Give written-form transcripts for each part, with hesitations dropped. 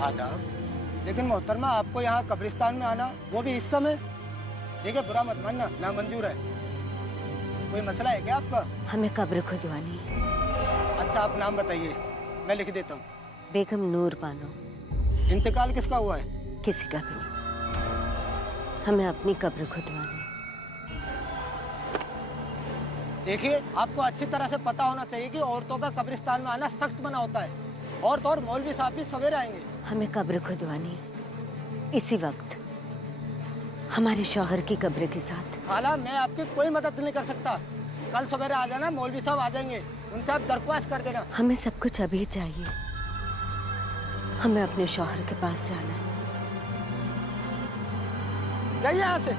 आदाब। लेकिन मोहतरमा, आपको यहाँ कब्रिस्तान में आना, वो भी इस समय? देखिए, बुरा मत मानना, नामंजूर है। कोई मसला है क्या आपका? हमें कब्र खुदवानी। अच्छा, आप नाम बताइए, मैं लिख देता हूँ। बेगम नूर बानो। इंतकाल किसका हुआ है? किसी का भी नहीं। हमें अपनी कब्र खुदवानी। देखिए, आपको अच्छी तरह से पता होना चाहिए कि औरतों का कब्रिस्तान में आना सख्त मना होता है। औरत और मौलवी साहब भी सवेरे आएंगे। हमें कब्र खुदवानी इसी वक्त, हमारे शौहर की कब्र के साथ। खाला, मैं आपकी कोई मदद नहीं कर सकता। कल सवेरे आ जाना, मौलवी साहब आ जाएंगे, उनसे आप दरख्वास्त कर देना। हमें सब कुछ अभी चाहिए। हमें अपने शौहर के पास जाना है। जाइए यहाँ से।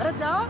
अरे जाओ।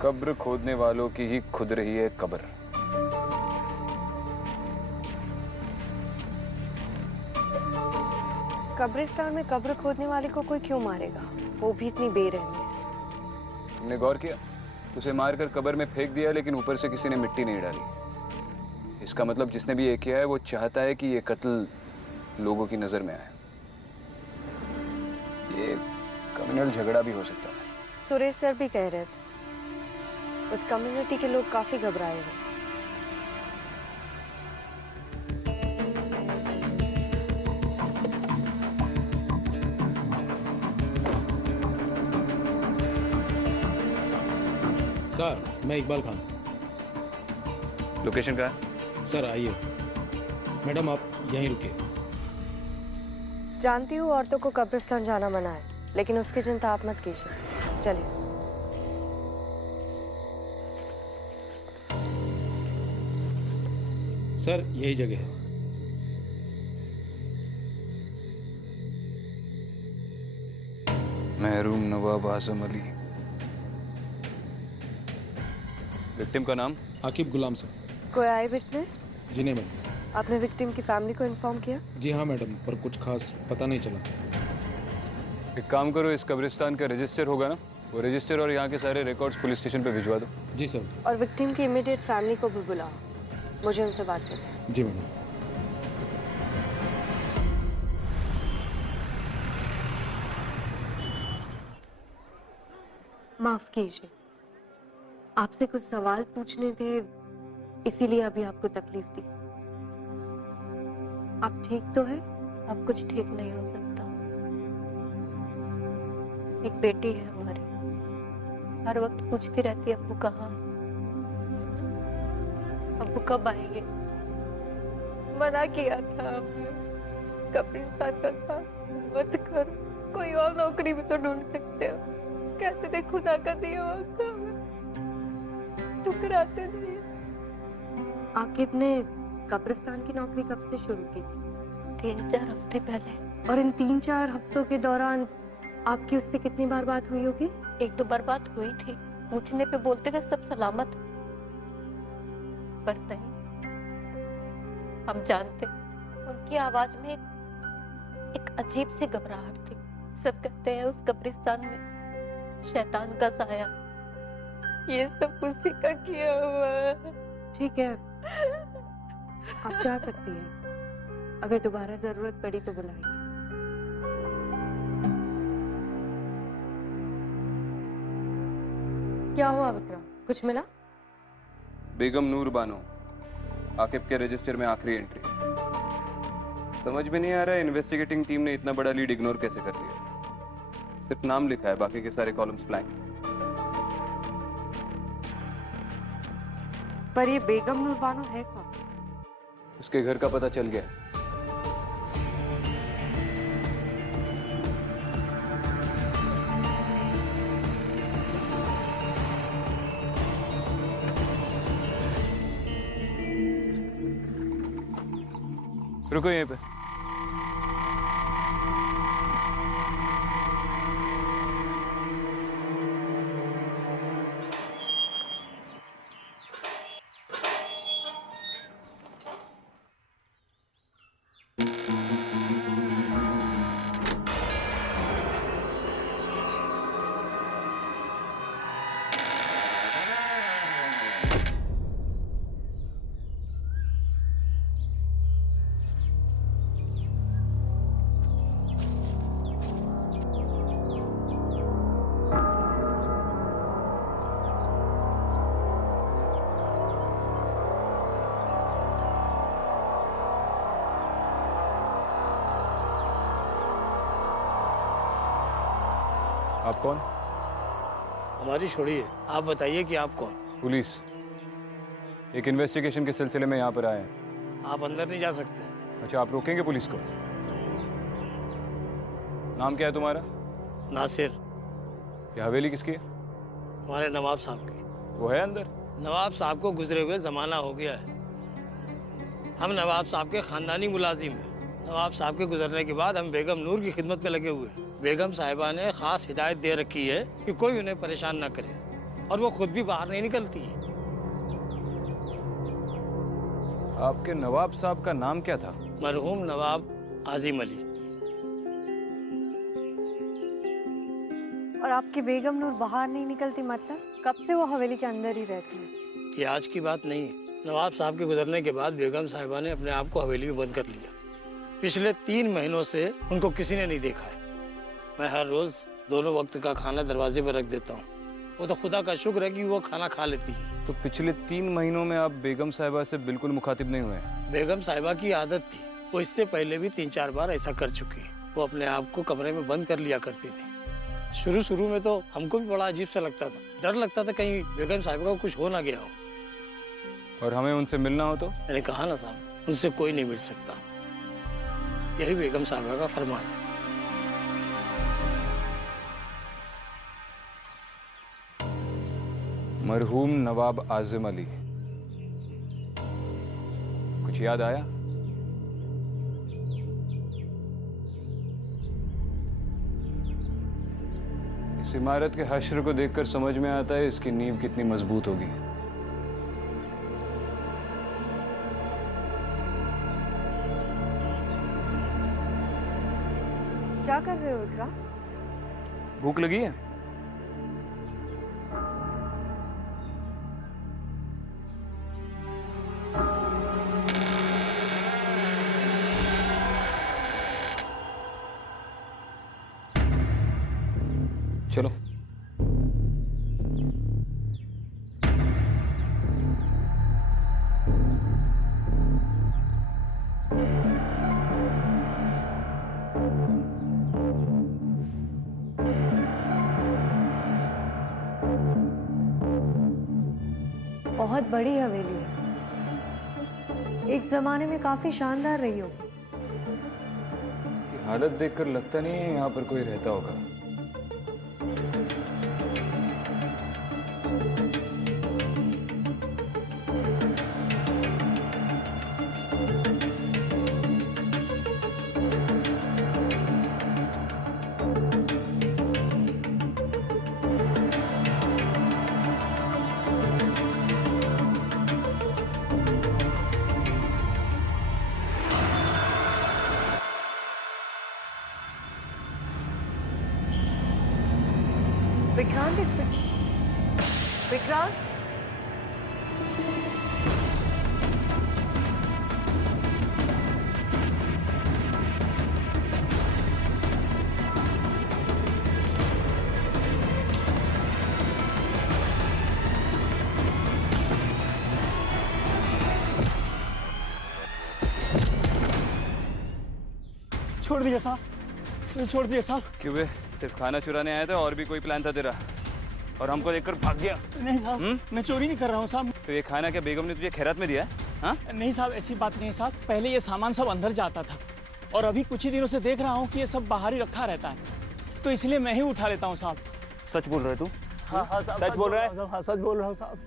कब्र खोदने वालों की ही खुद रही है कब्र। कब्रिस्तान में कब्र खोदने वाले को कोई क्यों मारेगा, वो भी इतनी बेरहमी से। तुमने गौर किया? उसे मारकर कब्र में फेंक दिया, लेकिन ऊपर से किसी ने मिट्टी नहीं डाली। इसका मतलब जिसने भी ये किया है वो चाहता है कि ये कत्ल लोगों की नजर में आए। ये कम्युनल झगड़ा भी हो सकता है। सुरेश सर भी कह रहे थे उस कम्युनिटी के लोग काफी घबराए हुए। सर, मैं इकबाल खान। लोकेशन कहाँ है? सर आइए। मैडम आप यहीं रुकिए। जानती हूँ औरतों को कब्रिस्तान जाना मना है, लेकिन उसकी चिंता आप मत कीजिए। चलिए। सर यही जगह है। महरूम नवाब आजम अली। विक्टिम का नाम? आकिब गुलाम सर। कोई आई विटनेस? जी नहीं मैडम। आपने विक्टिम की फैमिली को इन्फॉर्म किया? जी हाँ मैडम, पर कुछ खास पता नहीं चला। एक काम करो, इस कब्रिस्तान का रजिस्टर होगा ना, वो रजिस्टर और यहाँ के सारे रिकॉर्ड्स पुलिस स्टेशन पे भिजवा दो। जी सर। और विक्टिम की इमीडिएट फैमिली को भी बुलाओ, मुझे उनसे बात करनी है। जी मैडम। माफ कीजिए, आपसे कुछ सवाल पूछने थे, इसीलिए अभी आपको तकलीफ दी। आप ठीक तो है? अब कुछ ठीक नहीं हो सकता। एक बेटी है हमारी, हर वक्त पूछती रहती है अब्बू कहाँ, अब्बू कब आएंगे। मना किया था आपने, कब्रिस्तान का काम मत करो, कोई और नौकरी भी तो ढूंढ सकते हो। कहते थे खुदा का दिया वक्त ठुकराते नहीं। आकिब ने कब्रिस्तान की नौकरी कब से शुरू की थी? 3-4 हफ्ते पहले। और इन 3-4 हफ्तों के दौरान आपकी उससे कितनी बार बात हुई होगी? 1-2 बार बात हुई थी। पूछने पे बोलते थे सब सलामत है। पर नहीं, हम जानते उनकी आवाज में एक अजीब सी घबराहट थी। सब कहते हैं उस कब्रिस्तान में शैतान का साया। ये सब उसी का किया हुआ है। ठीक है, आप जा सकती हैं। अगर दोबारा जरूरत पड़ी तो बुलाएंगे। क्या हुआ विक्रम, कुछ मिला? बेगम नूर बानो, आकिब के रजिस्टर में आखिरी एंट्री। समझ में नहीं आ रहा है इन्वेस्टिगेटिंग टीम ने इतना बड़ा लीड इग्नोर कैसे कर दिया। सिर्फ नाम लिखा है, बाकी के सारे कॉलम्स ब्लैंक। पर ये बेगम नूर बानो है कौन? उसके घर का पता चल गया है। रुको यहीं पे। आप कौन? हमारी छोड़िए, आप बताइए कि आप कौन? पुलिस। एक इन्वेस्टिगेशन के सिलसिले में यहाँ पर आए हैं। आप अंदर नहीं जा सकते। अच्छा, आप रोकेंगे पुलिस को? नाम क्या है तुम्हारा? नासिर। ये हवेली किसकी है? हमारे नवाब साहब की। वो है अंदर? नवाब साहब को गुजरे हुए ज़माना हो गया है। हम नवाब साहब के ख़ानदानी मुलाजिम हैं। नवाब साहब के गुजरने के बाद हम बेगम नूर की खिदमत में लगे हुए हैं। बेगम साहिबा ने ख़ास हिदायत दे रखी है कि कोई उन्हें परेशान ना करे, और वो खुद भी बाहर नहीं निकलती है। आपके नवाब साहब का नाम क्या था? मरहूम नवाब आजिम अली। और आपकी बेगम नूर बाहर नहीं निकलती, मतलब कब से वो हवेली के अंदर ही रहती है? ये आज की बात नहीं है। नवाब साहब के गुजरने के बाद बेगम साहिबा ने अपने आप को हवेली में बंद कर लिया। पिछले 3 महीनों से उनको किसी ने नहीं देखा है। मैं हर रोज दोनों वक्त का खाना दरवाजे पर रख देता हूँ। वो तो खुदा का शुक्र है कि वो खाना खा लेती है। तो पिछले 3 महीनों में आप बेगम साहिबा से बिल्कुल मुखातिब नहीं हुए? बेगम साहिबा की आदत थी, वो इससे पहले भी 3-4 बार ऐसा कर चुकी है। वो अपने आप को कमरे में बंद कर लिया करती थी। शुरू में तो हमको भी बड़ा अजीब सा लगता था। डर लगता था कहीं बेगम साहिबा को कुछ हो ना गया हो। और हमें उनसे मिलना हो तो? मैंने कहा ना साहब, उनसे कोई नहीं मिल सकता। यही बेगम साहिबा का फरमान है। मरहूम नवाब आजिम अली, कुछ याद आया? इस इमारत के हश्र को देखकर समझ में आता है इसकी नींव कितनी मजबूत होगी। क्या कर रहे हो इकरा? भूख लगी है? चलो। बहुत बड़ी हवेली है, एक जमाने में काफी शानदार रही होगी। इसकी हालत देखकर लगता नहीं है यहाँ पर कोई रहता होगा। विक्रांत इस पे विक्रांत छोड़ दिया साहब, छोड़ दिया साहब। क्यों बे, सिर्फ खाना चुराने आया था और भी कोई प्लान था तेरा? और हमको देखकर भाग गया? नहीं साहब, मैं चोरी नहीं कर रहा हूँ साहब। तो ये खाना क्या बेगम ने तुझे खैरात में दिया है? हाँ? नहीं साहब, ऐसी बात नहीं साहब। पहले ये सामान सब अंदर जाता था और अभी कुछ ही दिनों से देख रहा हूँ कि ये सब बाहर ही रखा रहता है, तो इसलिए मैं ही उठा लेता हूँ साहब। सच बोल रहे तू? हाँ हाँ साहब, सच बोल रहा है? हाँ सच बोल रहा हूँ साहब।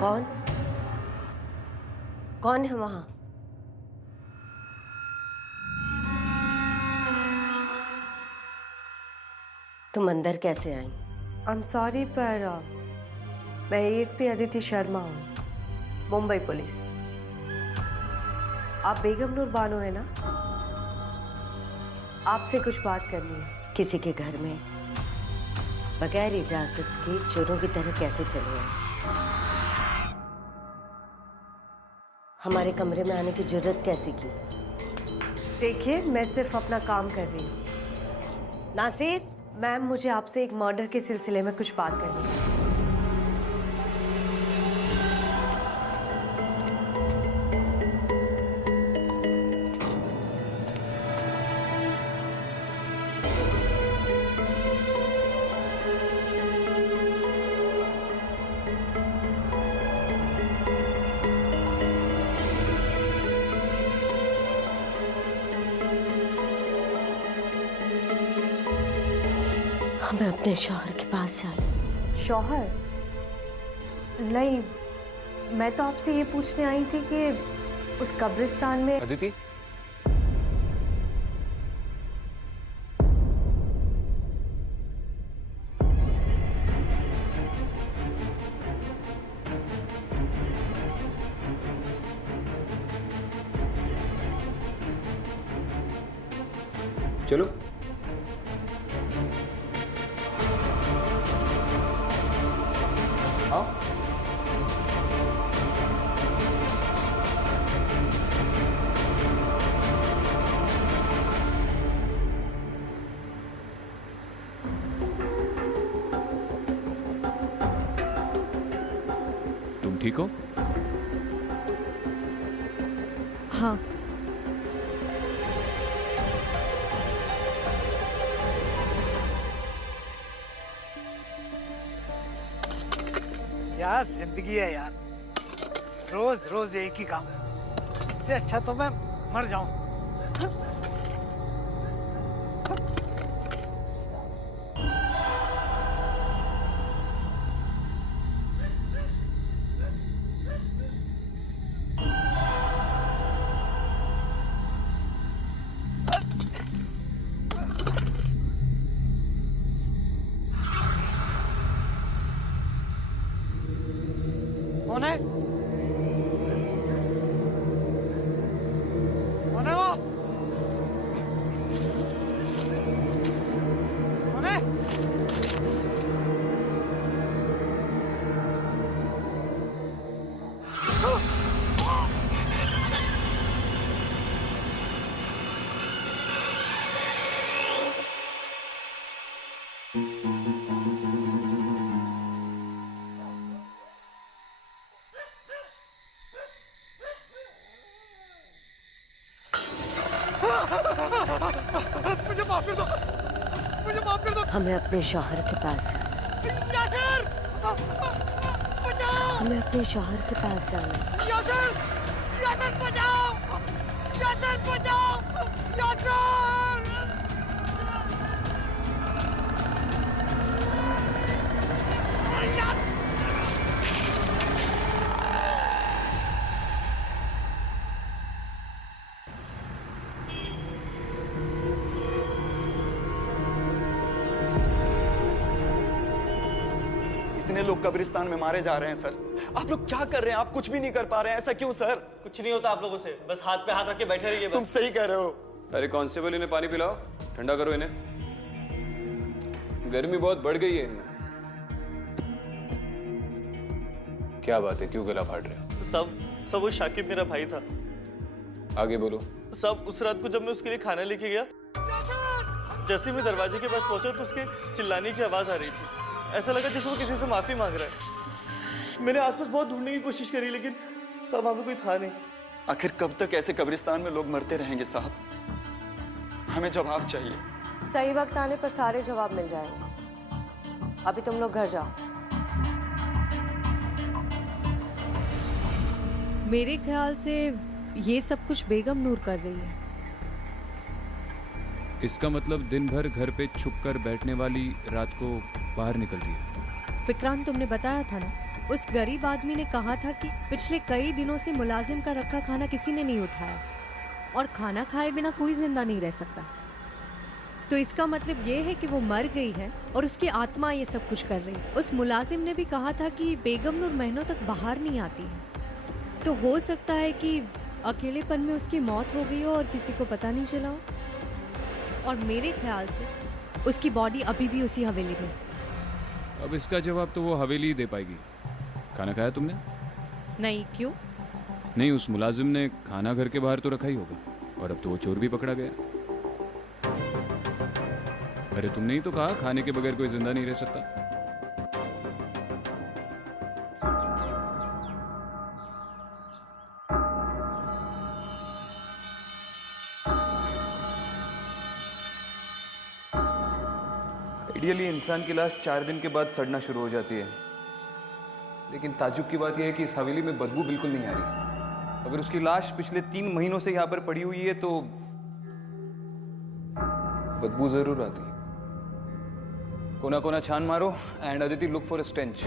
कौन कौन है वहां? तुम अंदर कैसे आई? आई एम सॉरी पर मैं एएसपी अदिति शर्मा हूँ, मुंबई पुलिस। आप बेगम नूर बानो है ना? आपसे कुछ बात करनी है। किसी के घर में बगैर इजाजत के चोरों की तरह कैसे चले आए? हमारे कमरे में आने की जरूरत कैसे की? देखिए, मैं सिर्फ अपना काम कर रही हूँ। नासिर, मैम, मुझे आपसे एक मर्डर के सिलसिले में कुछ बात करनी है। हमें अपने शौहर के पास जाना। शौहर? नहीं, मैं तो आपसे ये पूछने आई थी कि उस कब्रिस्तान में अदिति, चलो। आओ। तुम ठीक हो? हाँ। क्या जिंदगी है यार, रोज रोज एक ही काम। इससे अच्छा तो मैं मर जाऊं। कौन है? कौन है वो? मुझे माफ कर दो, मुझे माफ कर दो। हमें अपने शौहर के पास जाना है। यासिर, बचाओ। हमें अपने शौहर के पास जाना है। यासिर, यासिर बचाओ, यासिर बचाओ, यासिर। इतने लोग कब्रिस्तान में मारे जा रहे हैं सर, आप लोग क्या कर रहे हैं? आप कुछ भी नहीं कर पा रहे हैं, ऐसा क्यों सर? कुछ नहीं होता आप लोगों से, बस हाथ पे हाथ रख के बैठे रहिए। तुम सही कह रहे हो। अरे कांस्टेबल, इन्हें पानी पिलाओ, ठंडा करो इन्हें, गर्मी बहुत बढ़ गई है इनमें। क्या बात है, क्यों गला फाड़ रहे हो? सब वो शाकिब मेरा भाई था। आगे बोलो। सब उस रात को जब मैं उसके लिए खाना लेके गया, जैसे मैं दरवाजे के पास पहुंचा तो उसके चिल्लाने की आवाज आ रही थी। ऐसा लगा जैसे वो किसी से माफी मांग रहा है। मैंने आसपास बहुत ढूंढने की कोशिश करी लेकिन सब वहां पे कोई था नहीं। आखिर कब तक ऐसे कब्रिस्तान में लोग मरते रहेंगे साहब? हमें जवाब चाहिए। सही वक्त आने पर सारे जवाब मिल जाएंगे। अभी तुम लोग घर जाओ। मेरे ख्याल से ये सब कुछ बेगम नूर कर रही है। इसका मतलब दिन भर घर पे छुप कर बैठने वाली रात को बाहर निकलती है। विक्रांत, तुमने बताया था ना, उस गरीब आदमी ने कहा था कि पिछले कई दिनों से मुलाजिम का रखा खाना किसी ने नहीं उठाया और खाना खाए बिना कोई जिंदा नहीं रह सकता। तो इसका मतलब ये है कि वो मर गई है और उसकी आत्मा ये सब कुछ कर रही है। उस मुलाजिम ने भी कहा था कि बेगम नूर महीनों तक बाहर नहीं आती है, तो हो सकता है कि अकेलेपन में उसकी मौत हो गई हो और किसी को पता नहीं चला हो। और मेरे ख्याल से उसकी बॉडी अभी भी उसी हवेली में। अब इसका जवाब तो वो हवेली ही दे पाएगी। खाना खाया तुमने? नहीं, क्यों? नहीं, उस मुलाजिम ने खाना घर के बाहर तो रखा ही होगा और अब तो वो चोर भी पकड़ा गया। अरे तुमने ही तो कहा खाने के बगैर कोई जिंदा नहीं रह सकता। आइडियली इंसान की लाश 4 दिन के बाद सड़ना शुरू हो जाती है, लेकिन ताज्जुब की बात यह है कि इस हवेली में बदबू बिल्कुल नहीं आ रही। अगर उसकी लाश पिछले 3 महीनों से यहाँ पर पड़ी हुई है तो बदबू जरूर आती है। कोना कोना छान मारो and Aditi look for a stench.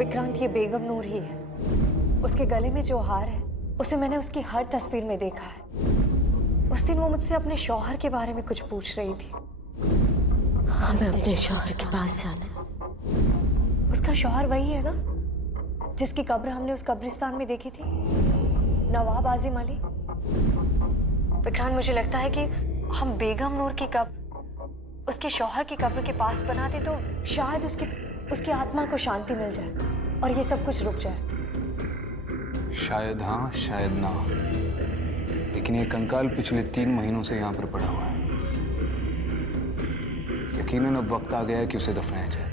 Vikrant, ये बेगम नूर ही है। उसके गले में जो हार है उसे मैंने उसकी हर तस्वीर में देखा है। उस दिन वो मुझसे अपने शौहर के बारे में कुछ पूछ रही थी। हमें अपने शौहर के पास जाना है। उसका शौहर वही है ना जिसकी कब्र हमने उस कब्रिस्तान में देखी थी, नवाब आजिम अली। विक्रांत, मुझे लगता है कि हम बेगम नूर की कब्र उसके शौहर की कब्र के पास बनाते तो शायद उसकी आत्मा को शांति मिल जाए और ये सब कुछ रुक जाए। शायद हाँ, शायद ना, लेकिन ये कंकाल पिछले 3 महीनों से यहाँ पर पड़ा हुआ है। यकीनन अब वक्त आ गया है कि उसे दफनाया जाए।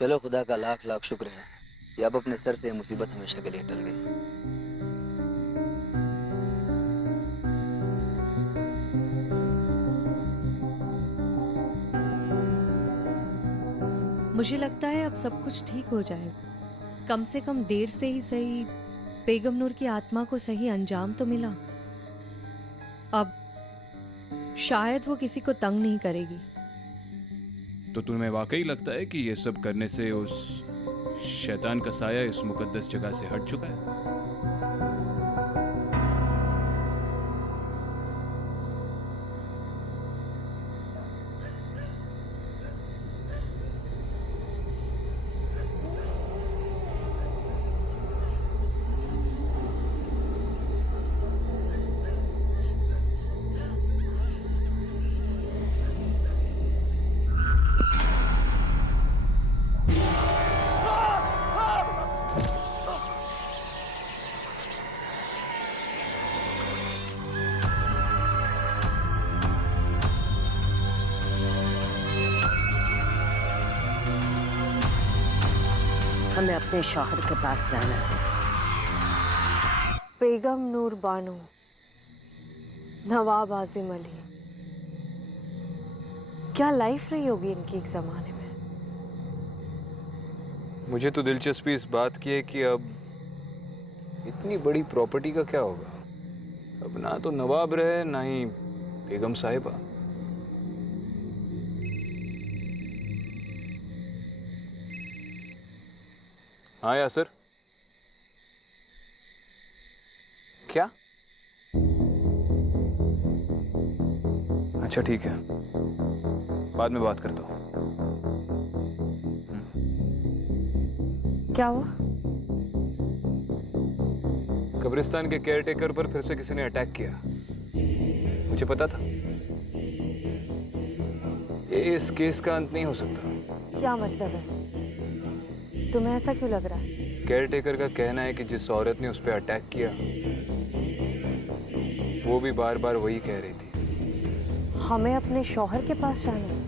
चलो, खुदा का लाख लाख शुक्र है कि अब अपने सर से ये मुसीबत हमेशा के लिए टल गई। मुझे लगता है अब सब कुछ ठीक हो जाएगा। कम से कम देर से ही सही बेगम नूर की आत्मा को सही अंजाम तो मिला। अब शायद वो किसी को तंग नहीं करेगी। तो तुम्हें वाकई लगता है कि ये सब करने से उस शैतान का साया इस मुकद्दस जगह से हट चुका है? हमें अपने शौहर के पास जाना है। बेगम नूर बानो, नवाब आजिम अली, क्या लाइफ रही होगी इनकी एक जमाने में। मुझे तो दिलचस्पी इस बात की है कि अब इतनी बड़ी प्रॉपर्टी का क्या होगा। अब ना तो नवाब रहे ना ही बेगम साहिबा। हाँ यासर, क्या? अच्छा ठीक है, बाद में बात करता हूँ। क्या हुआ? कब्रिस्तान के केयरटेकर पर फिर से किसी ने अटैक किया। मुझे पता था। ये इस केस का अंत नहीं हो सकता। क्या मतलब है? तुम्हें ऐसा क्यों लग रहा है? केयरटेकर का कहना है कि जिस औरत ने उस पर अटैक किया वो भी बार बार वही कह रही थी। हमें अपने शौहर के पास जाना है।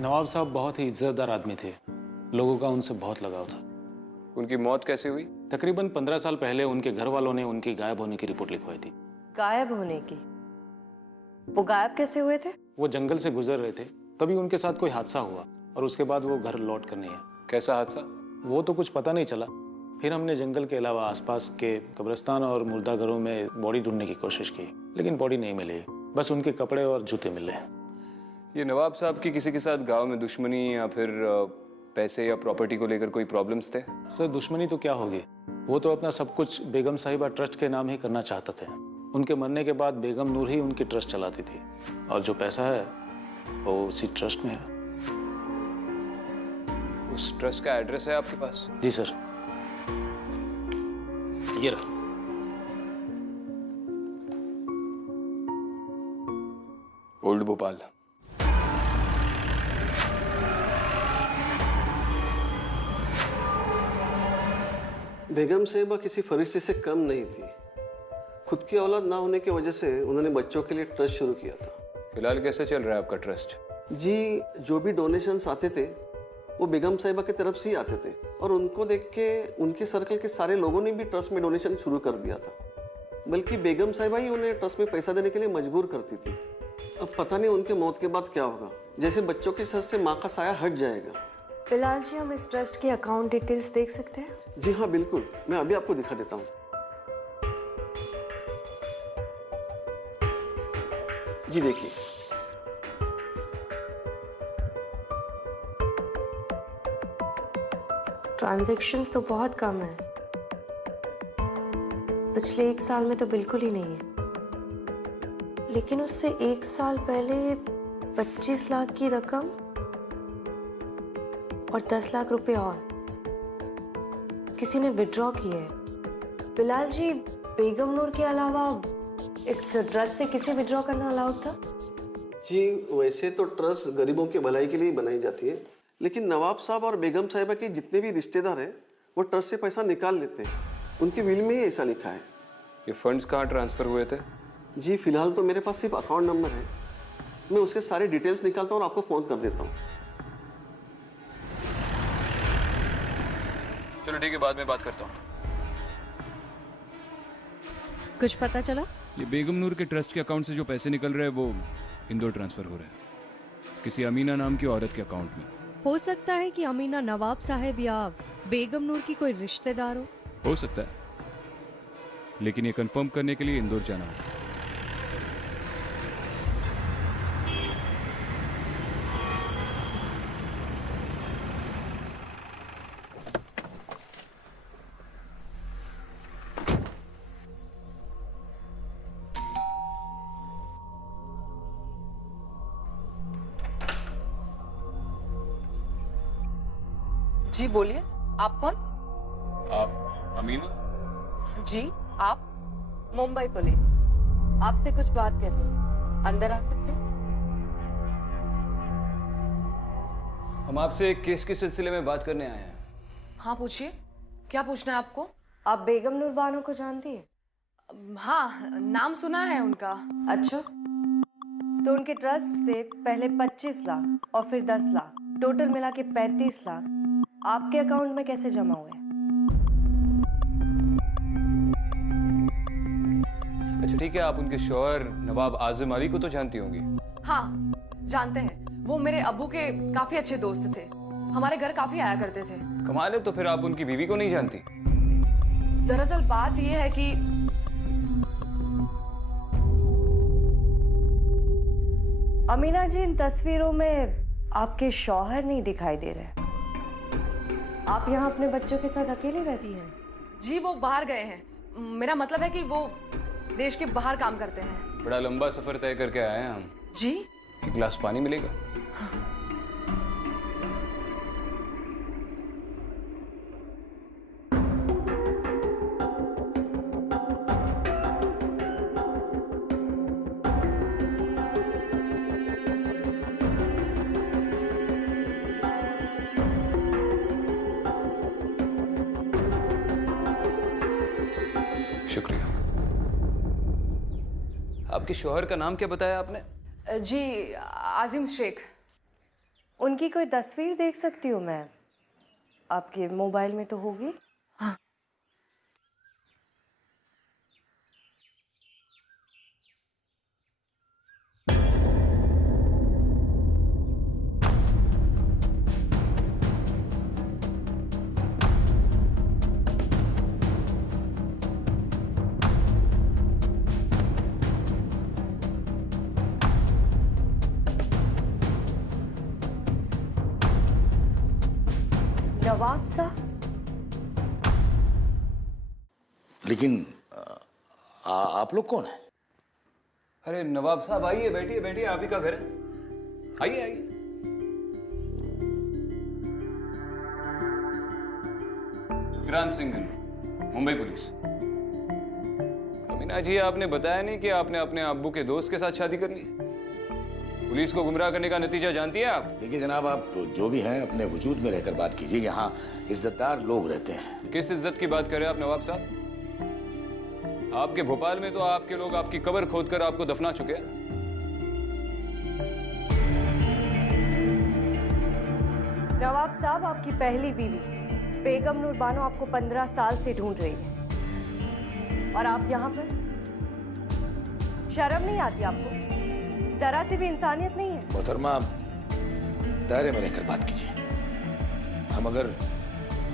नवाब साहब बहुत ही इज्जतदार आदमी थे। लोगों का उनसे बहुत लगाव था। उनकी मौत कैसे हुई? तकरीबन 15 साल पहले उनके घर वालों ने उनकी गायब होने की रिपोर्ट लिखवाई थी। गायब होने की? वो गायब कैसे हुए थे? वो जंगल से गुजर रहे थे, तभी उनके साथ कोई हादसा हुआ और उसके बाद वो घर लौट कर नहीं आए। कैसा हादसा? वो तो कुछ पता नहीं चला। फिर हमने जंगल के अलावा आसपास के कब्रिस्तान और मुर्दाघरों में बॉडी ढूंढने की कोशिश की, लेकिन बॉडी नहीं मिली। बस उनके कपड़े और जूते मिले। ये नवाब साहब की किसी के साथ गांव में दुश्मनी या फिर पैसे या प्रॉपर्टी को लेकर कोई प्रॉब्लम्स थे? सर, दुश्मनी तो क्या होगी, वो तो अपना सब कुछ बेगम साहिबा ट्रस्ट के नाम ही करना चाहते थे। उनके मरने के बाद बेगम नूर ही उनकी ट्रस्ट चलाती थी और जो पैसा है वो उसी ट्रस्ट में है। उस ट्रस्ट का एड्रेस है आपके पास? जी सर, ये रहा। ओल्ड भोपाल। बेगम साहिबा किसी फरिश्ते से कम नहीं थी। खुद की औलाद ना होने की वजह से उन्होंने बच्चों के लिए ट्रस्ट शुरू किया था। फिलहाल कैसे चल रहा है आपका ट्रस्ट? जी, जो भी डोनेशंस आते थे वो बेगम साहिबा की तरफ से ही आते थे और उनको देख के उनके सर्कल के सारे लोगों ने भी ट्रस्ट में डोनेशन शुरू कर दिया था। बल्कि बेगम साहिबा ही उन्हें ट्रस्ट में पैसा देने के लिए मजबूर करती थी। अब पता नहीं उनके मौत के बाद क्या होगा। जैसे बच्चों के सर से माँ का साया हट जाएगा बिलाल जी, हम इस ट्रस्ट की अकाउंट डिटेल्स देख सकते हैं? जी हाँ बिल्कुल, मैं अभी आपको दिखा देता हूँ। जी देखिए, ट्रांजैक्शंस तो बहुत कम है, पिछले 1 साल में तो बिल्कुल ही नहीं है। लेकिन उससे 1 साल पहले 25 लाख की रकम और 10 लाख रुपए और किसी ने विड्रॉ किए हैं। बिलाल जी, बेगम नूर के अलावा इस ट्रस्ट से किसे विड्रॉ करना अलाउड था? जी वैसे तो ट्रस्ट गरीबों की भलाई के लिए बनाई जाती है, लेकिन नवाब साहब और बेगम साहिबा के जितने भी रिश्तेदार हैं वो ट्रस्ट से पैसा निकाल लेते हैं। उनके विल में ही ऐसा लिखा है। ये फंड्स कहाँ ट्रांसफर हुए थे? जी फिलहाल तो मेरे पास सिर्फ अकाउंट नंबर है, मैं उसके सारे डिटेल्स निकालता हूँ और आपको फ़ोन कर देता हूँ। चलो ठीक है, बाद में बात करता हूँ। कुछ पता चला? ये बेगम नूर के ट्रस्ट के अकाउंट से जो पैसे निकल रहे हैं वो इंदौर ट्रांसफर हो रहे हैं किसी अमीना नाम की औरत के अकाउंट में। हो सकता है कि अमीना नवाब साहब या बेगम नूर की कोई रिश्तेदार हो सकता है, लेकिन ये कंफर्म करने के लिए इंदौर जाना होगा। जी बोलिए, आप कौन? आप अमीना? जी आप? मुंबई पुलिस, आपसे कुछ बात करनी है, अंदर आ सकते हैं? हम आपसे एक केस के सिलसिले में बात करने आए हैं। हाँ पूछिए, क्या पूछना है आपको? आप बेगम नूर बानो को जानती है? हाँ, नाम सुना है उनका। अच्छा, तो उनके ट्रस्ट से पहले 25 लाख और फिर 10 लाख, टोटल मिला के 35 लाख आपके अकाउंट में कैसे जमा हुए? अच्छा ठीक है, आप उनके शौहर नवाब आजिम अली को तो जानती होंगी? हाँ जानते हैं, वो मेरे अब्बू के काफी अच्छे दोस्त थे, हमारे घर काफी आया करते थे। कमाल है, तो फिर आप उनकी बीवी को नहीं जानती? दरअसल बात यह है कि अमीना जी, इन तस्वीरों में आपके शौहर नहीं दिखाई दे रहे। आप यहाँ अपने बच्चों के साथ अकेले रहती हैं? जी वो बाहर गए हैं, मेरा मतलब है कि वो देश के बाहर काम करते हैं। बड़ा लंबा सफर तय करके आए हैं हम। जी? एक गिलास पानी मिलेगा? शुक्रिया। आपके शौहर का नाम क्या बताया आपने? जी आजिम शेख। उनकी कोई तस्वीर देख सकती हूँ मैं? आपके मोबाइल में तो होगी। हाँ। नवाब साहब? लेकिन आप लोग कौन हैं? अरे नवाब साहब आइए, बैठिए बैठिए, आप ही का घर है, आइए आइए। किरण सिंघल, मुंबई पुलिस। अमीना जी, आपने बताया नहीं कि आपने अपने अब्बू के दोस्त के साथ शादी कर ली। पुलिस को गुमराह करने का नतीजा जानती है आप? देखिए जनाब, आप जो भी हैं अपने वजूद में रहकर बात कीजिए, यहाँ इज्जतदार लोग रहते हैं। किस इज्जत की बात कर रहे हैं आप नवाब साहब? आपके भोपाल में तो आपके लोग आपकी कब्र खोदकर आपको दफना चुके हैं। नवाब साहब, आपकी पहली बीवी बेगम नूर बानो आपको 15 साल से ढूंढ रही है और आप यहाँ पर? शर्म नहीं आती आपको? जरा सी भी इंसानियत नहीं है? मोहतरमा, दायरे में रहकर बात कीजिए। हम अगर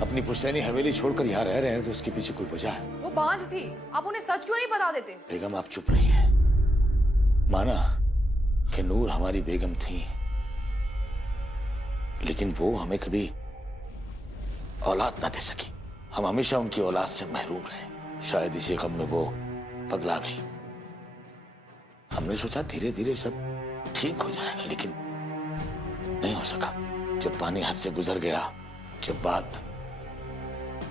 अपनी पुश्तैनी हवेली छोड़कर यहाँ रह रहे हैं तो उसके पीछे कोई वजह है। वो बांझ थी, आप उन्हें सच क्यों नहीं बता देते? बेगम आप चुप रहिए। माना कि नूर हमारी बेगम थी, लेकिन वो हमें कभी औलाद ना दे सकी। हम हमेशा उनकी औलाद से महरूम रहे। शायद इसी गम में वो पगला गई। हमने सोचा धीरे धीरे सब ठीक हो जाएगा, लेकिन नहीं हो सका। जब पानी हद से गुजर गया, जब बात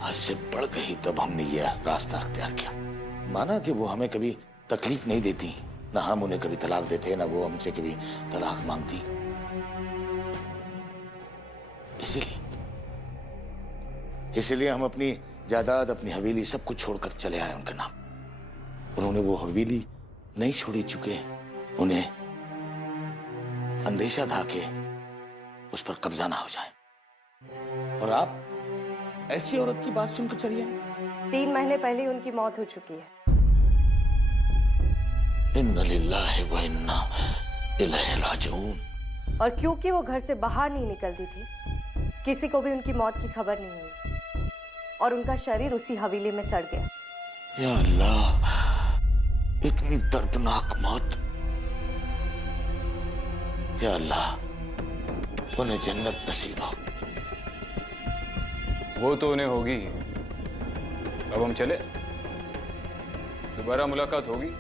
हद से बढ़ गई, तब हमने यह रास्ता अख्तियार किया। माना कि वो हमें कभी तकलीफ नहीं देती, ना हम उन्हें कभी तलाक देते, ना वो हमसे कभी तलाक मांगती। इसीलिए हम अपनी जायदाद, अपनी हवेली सब कुछ छोड़कर चले आए उनके नाम। उन्होंने वो हवेली नहीं छोड़ी चुके, उन्हें अंदेशा था कि उस पर कब्जा ना हो जाए। और आप ऐसी औरत की बात सुनकर चली आई। 3 महीने पहले उनकी मौत हो चुकी है। इन्ना लिल्लाहि व इन्ना इलैहि राजिऊन। और क्योंकि वो घर से बाहर नहीं निकलती थी, किसी को भी उनकी मौत की खबर नहीं हुई और उनका शरीर उसी हवेली में सड़ गया। या अल्लाह, इतनी दर्दनाक मौत। या अल्लाह, उन्हें जन्नत नसीब हो। वो तो उन्हें होगी। अब हम चले, दोबारा मुलाकात होगी।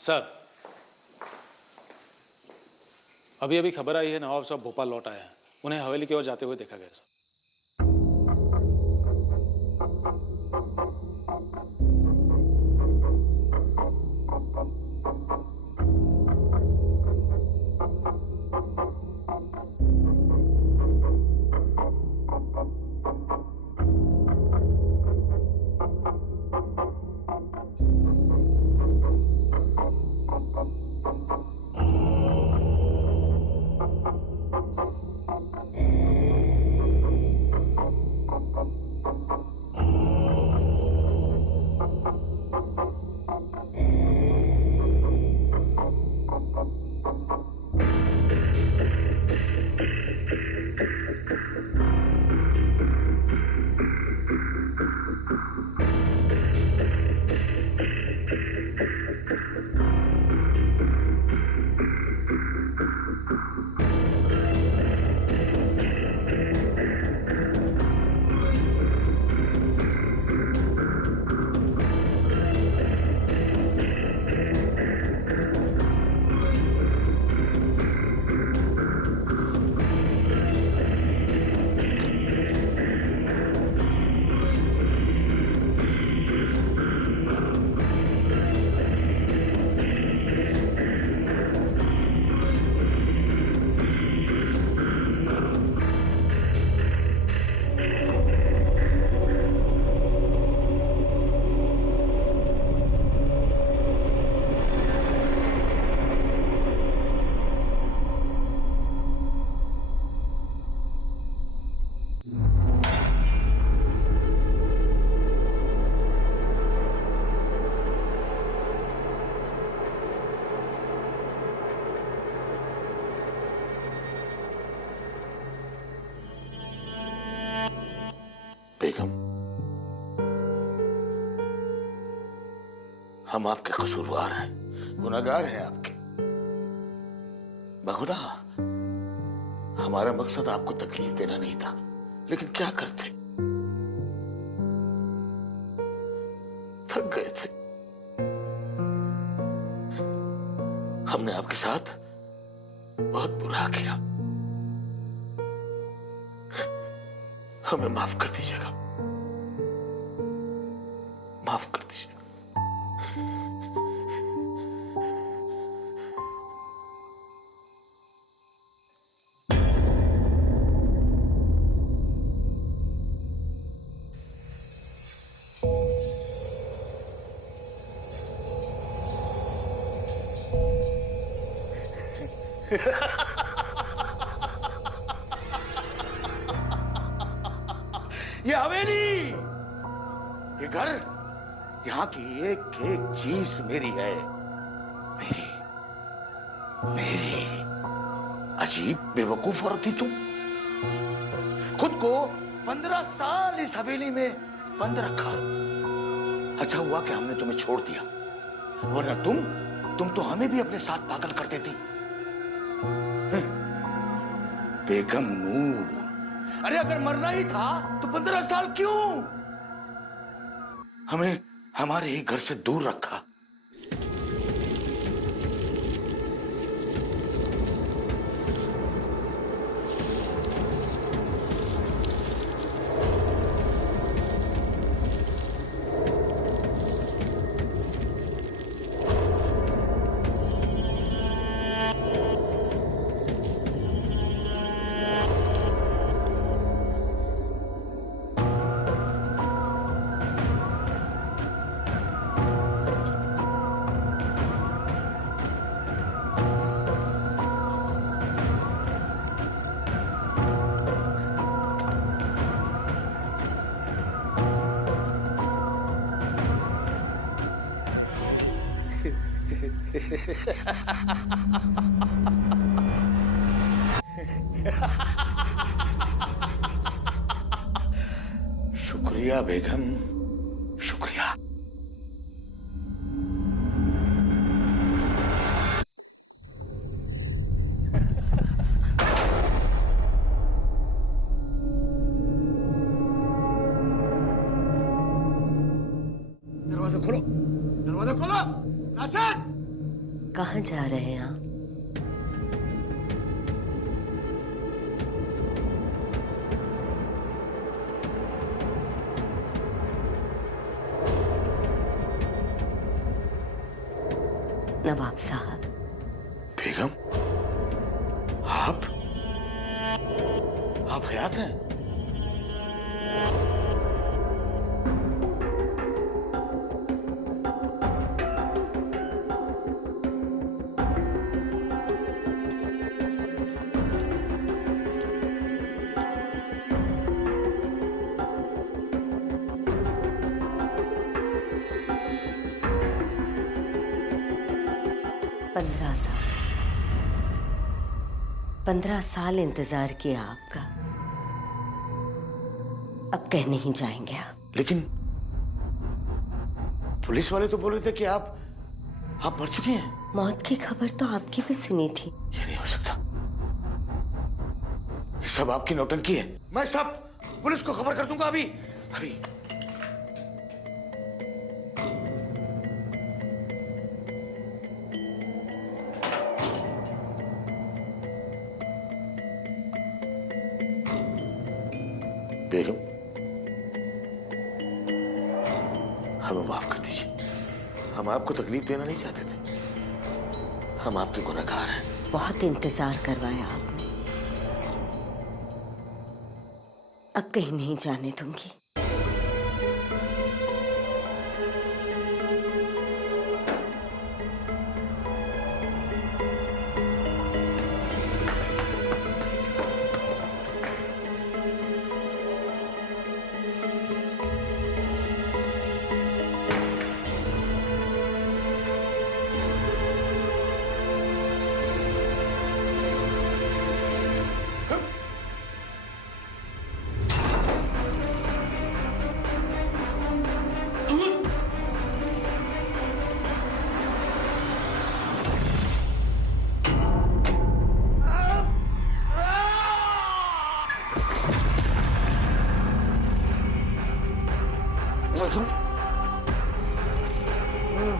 सर, अभी खबर आई है नवाब साहब भोपाल लौट आए हैं। उन्हें हवेली की ओर जाते हुए देखा गया सर। बेगम, हम आपके कसूरवार हैं, गुनहगार हैं आपके। बखुदा हमारा मकसद आपको तकलीफ देना नहीं था, लेकिन क्या करते, थक गए थे। हमने आपके साथ बहुत बुरा किया, हमें माफ कर दीजिएगा, माफ कर दीजिएगा। ये हवेली, ये घर, यहाँ की एक एक चीज मेरी है, मेरी मेरी। अजीब बेवकूफ औरत थी तुम, खुद को 15 साल इस हवेली में बंद रखा। अच्छा हुआ कि हमने तुम्हें छोड़ दिया, वरना तुम तो हमें भी अपने साथ पागल कर देती। बेगम नूर, अरे अगर मरना ही था तो 15 साल क्यों हमें हमारे ही घर से दूर रखा? शुक्रिया बेगम, शुक्रिया। दरवाजा खोलो, दरवाजा खोलो। नासिर, कहाँ जा रहे हैं आप? नवाब साहब। बेगम, आप हयात हैं? साल 15 साल इंतजार किया आपका, अब कह नहीं जाएंगे आप। लेकिन पुलिस वाले तो बोल रहे थे कि आप मर चुकी हैं। मौत की खबर तो आपकी भी सुनी थी। ये नहीं हो सकता, ये सब आपकी नौटंकी है। मैं सब पुलिस को खबर कर दूंगा अभी अभी। बेगम, हमें माफ कर दीजिए, हम आपको तकलीफ देना नहीं चाहते थे, हम आपके गुनहगार हैं। बहुत इंतजार करवाया आपने, अब कहीं नहीं जाने दूंगी।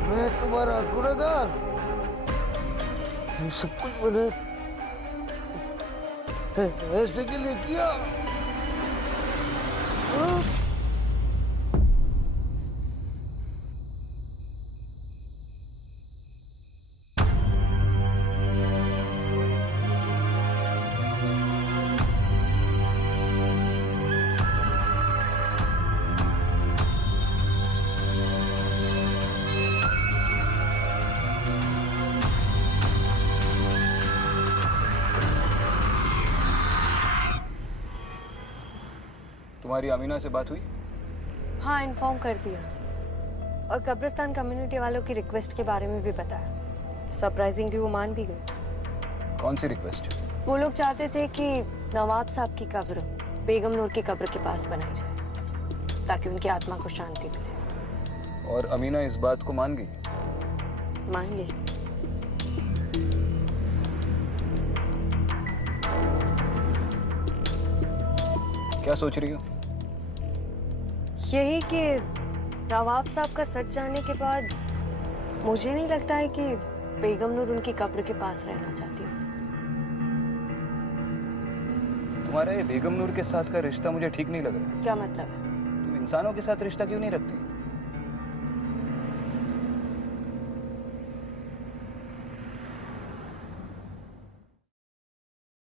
मैं तुम्हारा गुनहगार, ये सब कुछ मैंने ऐसे के लिए किया। तुम्हारी अमीना से बात हुई? हाँ, इन्फॉर्म कर दिया और कब्रिस्तान कम्युनिटी वालों की रिक्वेस्ट के बारे में भी बताया। सरप्राइजिंगली वो मान भी गई। कौन सी रिक्वेस्ट? वो लोग चाहते थे कि नवाब साहब की कब्र बेगम नूर की कब्र के पास बनाई जाए ताकि उनकी आत्मा को शांति मिले। और अमीना इस बात को मान गई? मान गई। क्या सोच रही हो? यही कि नवाब साहब का सच जानने के बाद मुझे नहीं लगता है कि बेगम नूर उनकी कब्र के पास रहना चाहती है। तुम्हारा ये बेगम नूर के साथ का रिश्ता मुझे ठीक नहीं लग रहा। क्या मतलब है? तुम इंसानों के साथ रिश्ता क्यों नहीं रखती?